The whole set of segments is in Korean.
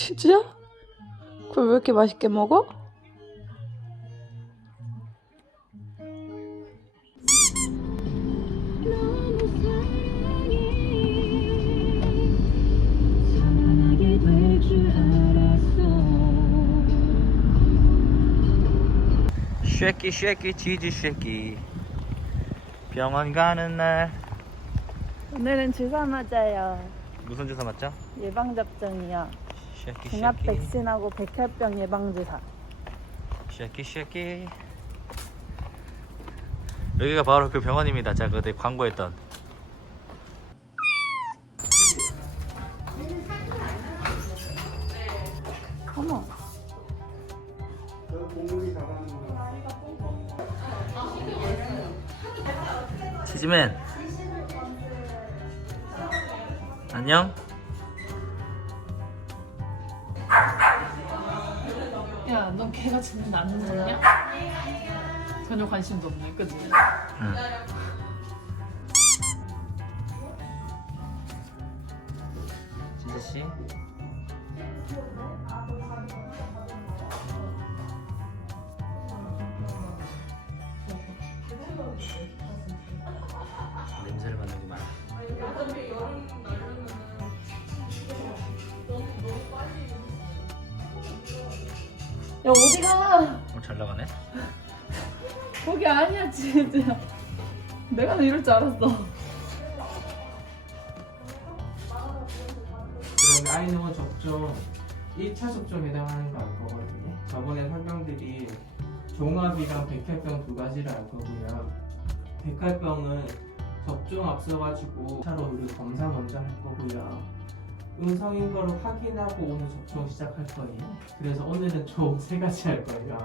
치즈야? 그걸 왜 이렇게 맛있게 먹어? 쉐키 쉐키 치즈 쉐키 병원 가는 날 오늘은 주사 맞아요. 무슨 주사 맞죠? 예방접종이요. 쉐키 종합 쉐키 백신하고 백혈병 예방주사. 쉐키 쉐키 여기가 바로 그 병원입니다. 제가 그때 광고했던. 어머. 치즈맨. 안녕 야, 너 걔가 진짜 나는 거냐? 전혀 관심도 없네, 그지? 응. 치즈씨 야, 어디가? 어, 잘 나가네 거기 아니야, 진짜. 내가 너 이럴 줄 알았어. 그럼 아이노 접종 1차 접종에 해당하는 거 알 거거든요. 저번에 설명드린 종합이랑 백혈병 두 가지를 알 거고요. 백혈병은 접종 앞서가지고 차로 우리 검사 먼저 할 거고요. 음성인 거를 확인하고 오늘 접종 시작할 거예요. 그래서 오늘은 총 세 가지 할 거예요.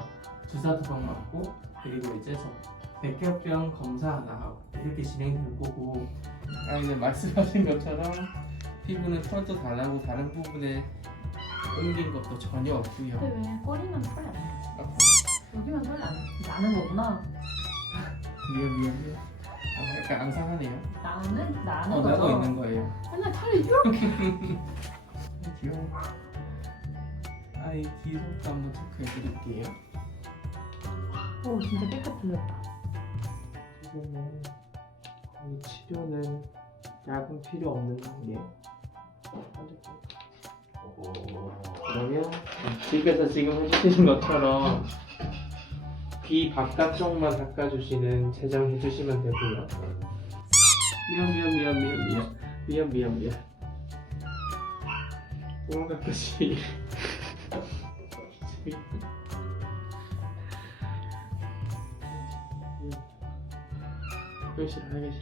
주사 두번 맞고 그리고 이제 저 백혈병 검사 하나 하고 이렇게 진행될 거고 아이는 말씀하신 것처럼 피부는 털도 다 나고 다른 부분에 옮긴 것도 전혀 없고요. 근데 왜 꼬리만 털이 안 나? 여기만 털이 안 나? 나는 거구나. 미안 미안해. 아, 약간 앙상하네요. 나는? 나는 어 거죠? 나고 있는 거예요. 귀여워. 아이 뒤로도 한번 체크해 드릴게요. 오, 진짜 깨끗해졌다. 지금은 거의 치료는 약은 필요 없는 단계. 그러면 집에서 지금 해주시는 것처럼 귀 바깥쪽만 닦아주시는 재정해 주시면 되고요. 미안 미안 미안 미안 미안 diam diam ya uang kata sih Guys, guys.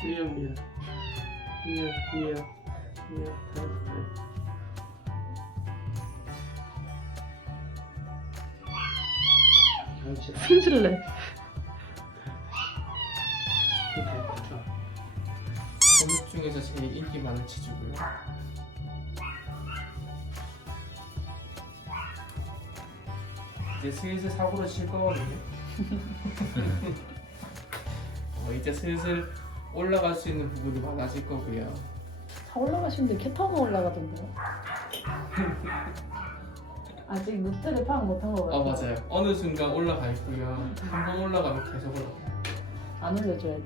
Diam, diam. Diam, diam. Diam, diam. 숨질래. 잘했어 검역 중에서 제일 인기 많은 치즈고요. 이제 슬슬 사고로 칠 거거든요. 어, 이제 슬슬 올라갈 수 있는 부분이 많아질 거고요. 다 올라가시는데 개 타고 올라가던데. 아직 루트를 파악 못한 거아 같아. 맞아요 어느 순간 올라가 있고요 한번 올라가면 계속 올라가요 안 올려줘야지.